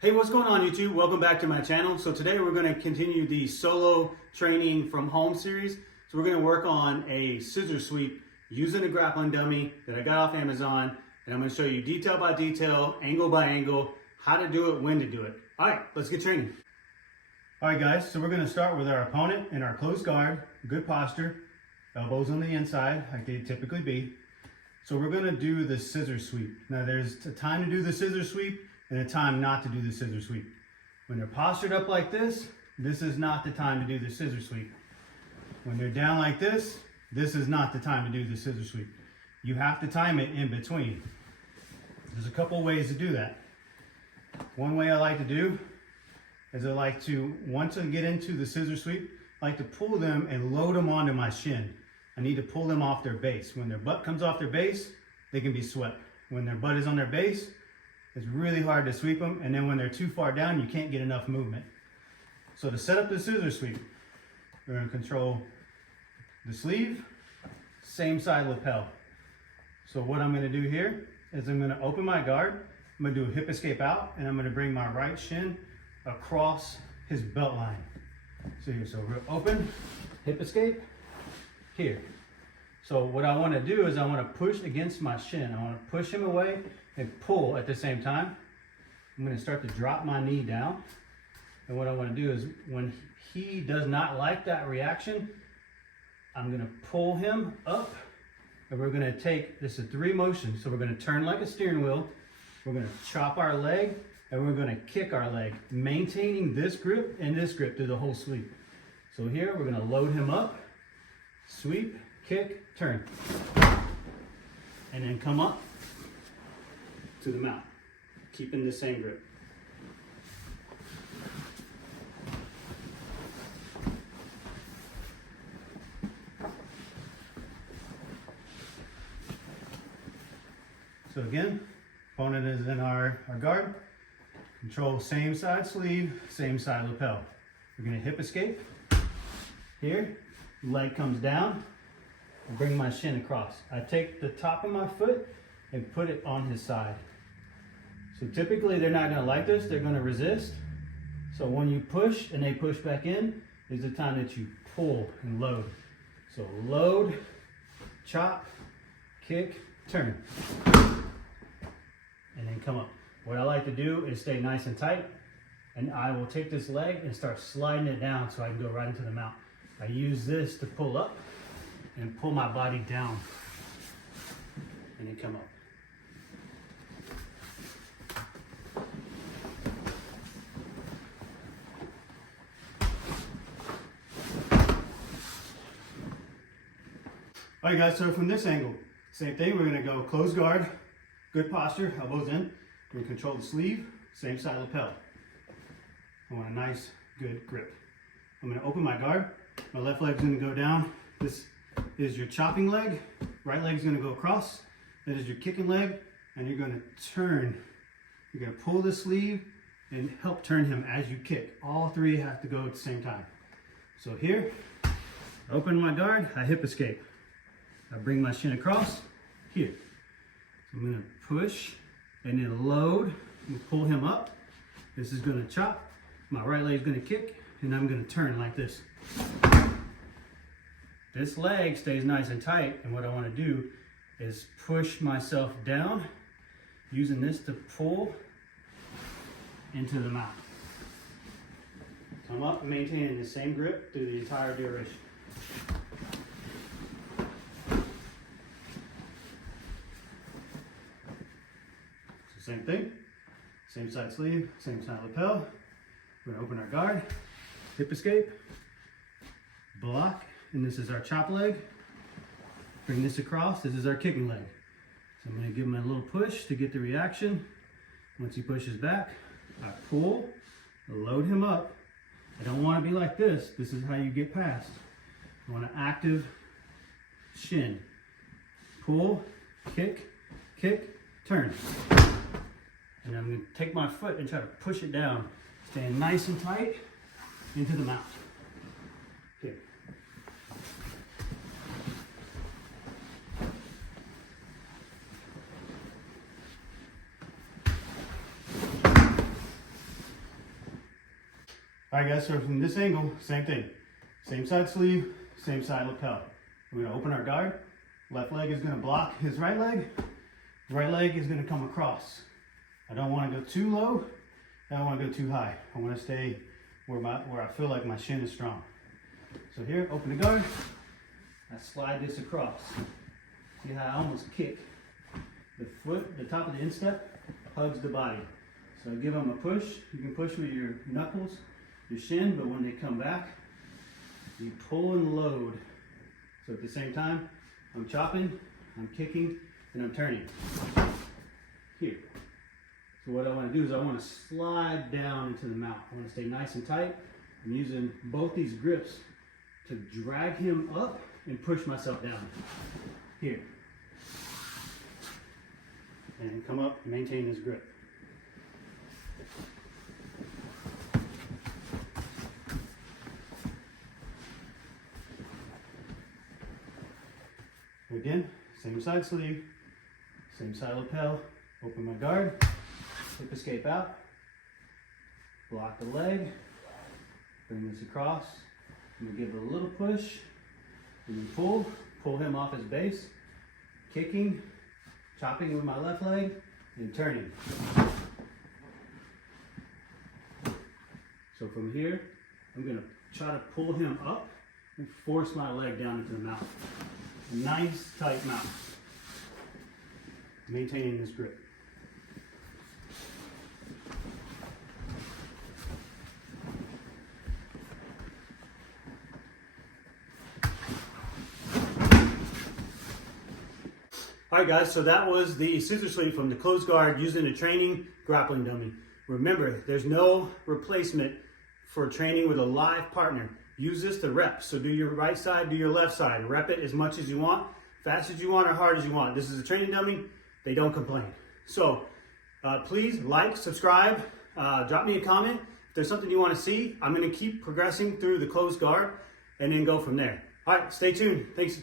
Hey, what's going on YouTube? Welcome back to my channel. So today we're going to continue the solo training from home series. So we're going to work on a scissor sweep using a grappling dummy that I got off Amazon. And I'm going to show you detail by detail, angle by angle, how to do it, when to do it. All right, let's get training. All right guys, so we're going to start with our opponent in our closed guard, good posture, elbows on the inside like they typically be. So we're going to do the scissor sweep. Now there's a time to do the scissor sweep and a time not to do the scissor sweep. When they're postured up like this is not the time to do the scissor sweep. When they're down like this is not the time to do the scissor sweep. You have to time it in between. There's a couple ways to do that. One way I like to do is I like to, once I get into the scissor sweep, I like to pull them and load them onto my shin. I need to pull them off their base. When their butt comes off their base, they can be swept. When their butt is on their base, it's really hard to sweep them, and then when they're too far down, you can't get enough movement. So to set up the scissor sweep, we're going to control the sleeve, same side lapel. So what I'm going to do here is I'm going to open my guard, I'm going to do a hip escape out, and I'm going to bring my right shin across his belt line. So here, so we're open, hip escape, here. So what I want to do is I want to push against my shin. I want to push him away and pull at the same time. I'm going to start to drop my knee down. And what I want to do is when he does not like that reaction, I'm going to pull him up and we're going to take, this is 3 motions. So we're going to turn like a steering wheel. We're going to chop our leg and we're going to kick our leg, maintaining this grip and this grip through the whole sweep. So here we're going to load him up, sweep, kick, turn, and then come up to the mount, keeping the same grip. So again, opponent is in our guard. Control same side sleeve, same side lapel. We're going to hip escape. Here, leg comes down. Bring my shin across. I take the top of my foot and put it on his side. So typically they're not going to like this, they're going to resist. So when you push and they push back in is the time that you pull and load. So load, chop, kick, turn. And then come up. What I like to do is stay nice and tight, and I will take this leg and start sliding it down so I can go right into the mount. I use this to pull up and pull my body down and then come up. All right guys, so from this angle, same thing, we're gonna go close guard, good posture, elbows in. We're gonna control the sleeve, same side lapel. I want a nice, good grip. I'm gonna open my guard, my left leg's gonna go down. This is your chopping leg, right leg's gonna go across. That is your kicking leg, and you're gonna turn. You're gonna pull the sleeve and help turn him as you kick. All 3 have to go at the same time. So here, open my guard, I hip escape. I bring my shin across, here. So I'm gonna push and then load and pull him up. This is gonna chop, my right leg's gonna kick, and I'm gonna turn like this. This leg stays nice and tight, and what I want to do is push myself down, using this to pull into the mount. Come up, maintaining the same grip through the entire duration. So same thing, same side sleeve, same side lapel. We're going to open our guard, hip escape, block. And this is our chop leg. Bring this across, this is our kicking leg. So I'm gonna give him a little push to get the reaction. Once he pushes back, I pull, load him up. I don't wanna be like this. This is how you get past. I want an active shin. Pull, kick, kick, turn. And I'm gonna take my foot and try to push it down, staying nice and tight into the mount. Here. All right guys, so from this angle, same thing. Same side sleeve, same side lapel. We're gonna open our guard. Left leg is gonna block his right leg. Right leg is gonna come across. I don't wanna go too low. I don't wanna go too high. I wanna stay where I feel like my shin is strong. So here, open the guard. I slide this across. See how I almost kick? The foot, the top of the instep, hugs the body. So I give them a push. You can push with your knuckles, your shin, but when they come back, you pull and load. So at the same time, I'm chopping, I'm kicking, and I'm turning. Here. So what I want to do is I want to slide down into the mount. I want to stay nice and tight. I'm using both these grips to drag him up and push myself down. Here. And come up and maintain this grip. Again, same side sleeve, same side lapel, open my guard, hip escape out, block the leg, bring this across, I'm gonna give it a little push, and then pull him off his base, kicking, chopping with my left leg, and turning. So from here, I'm gonna try to pull him up and force my leg down into the mount. A nice tight mount. Maintaining this grip. All right guys, so that was the scissor sweep from the closed guard using a training grappling dummy. Remember, there's no replacement for training with a live partner. Use this to rep. So do your right side, do your left side. Rep it as much as you want, fast as you want, or hard as you want. This is a training dummy. They don't complain. So please like, subscribe, drop me a comment. If there's something you want to see, I'm going to keep progressing through the closed guard and then go from there. All right, stay tuned. Thanks.